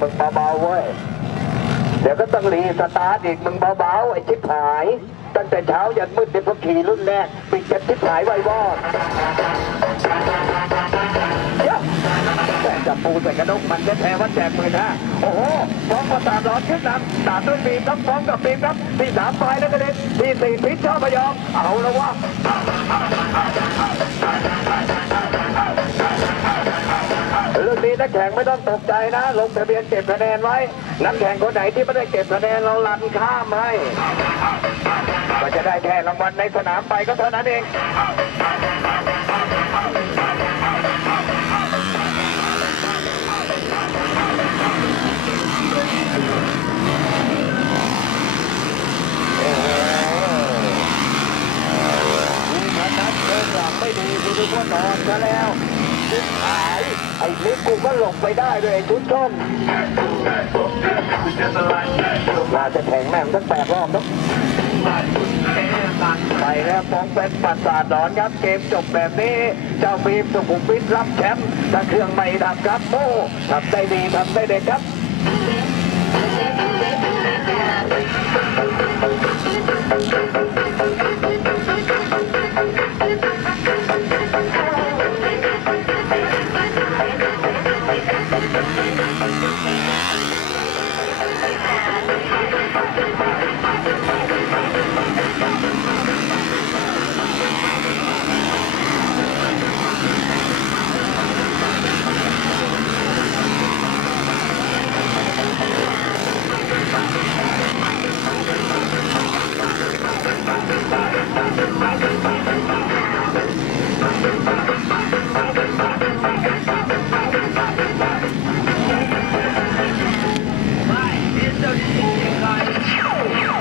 มึงเบาๆเว้ย เดี๋ยวก็ต้องรีสตาร์ทอีกมึงเบาๆไอ้ชิบหาย ตั้งแต่เช้ายันมืดในพวกขี่รุ่นแรกปิดกันชิบหายไวบอดเดี๋ยวแต่จับปูใส่กระดกมันแท้ๆว่าแจกมือนะโอ้โหฟ้องประสาทร้อนขึ้นนำตามด้วยบีมครับฟ้องกับบีมครับที่สามปลายแล้วก็เด็ดที่สี่พิชชอบพยอมเอาแล้ววะ แข่งไม่ต้องตกใจนะ ลงทะเบียนเก็บคะแนนไว้ นักแข่งคนไหนที่ไม่ได้เก็บคะแนนเราลันข้ามให้ก็จะได้แค่รางวัลในสนามไปก็เท่านั้นเองนัดเดินหลังไม่ดีกูดูว่านอนซะแล้ว ชิบหายไอ้ลิฟกูก็หลบไปได้ด้วยไอ้ชุดส้มน่าจะแข่งแม่งสักแปดรอบเนอะไปแล้วฟองเป็นปัสสาทหลอนครับเกมจบแบบนี้ เจ้าฟิล์มสุขุมวิทรับแชมป์ถ้าเครื่องไม่ดับครับโอ้ทำได้ดีทำได้เด็ดครับ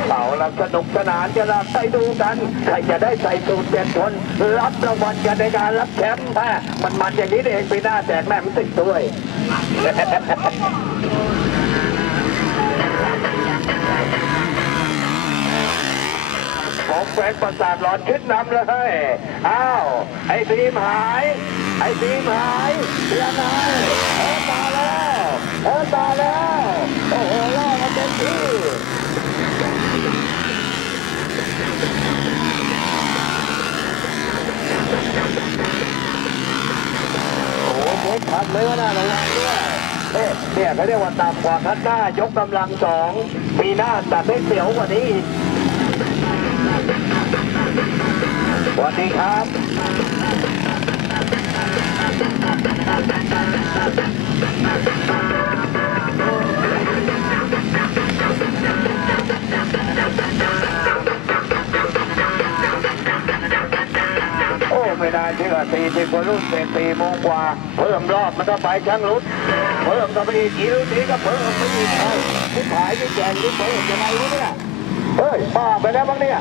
เอาละสนุกสนานจะรับไปดูกันใครจะได้ใส่สูตรเจ็ดคน รับรางวัลกันในการรับแชมป์แม่มันมันอย่างนี้เองปีหน้าแจกแม่มันติดด้วยผมเป็นประสาทหลอนขึ้นนำเลยอ้าว ไอ้บีมหาย ไอ้บีมหายยังไงเออมาแล้ว เช็คคันเลยวะนะระวังด้วยเอ๊ะเนี่ยเขาเรียกว่าต่ำกว่าคัดหน้ายกกำลังสองมีหน้าตัดให้เสียวกว่านี้อีกสวัสดีครับ ก็สี่สิบกว่ารุ่นเป็นสี่โมงกว่า เพิ่มรอบมันก็ไปช่างรุ่นเพิ่มก็ไปอีกกี่รุ่นนี้ก็เพิ่มไปอีกเอ้ที่ขายที่แจกที่เพิ่มยังไงรู้เนี่ยเฮ้ยบ้าไปแล้วบ้างเนี่ย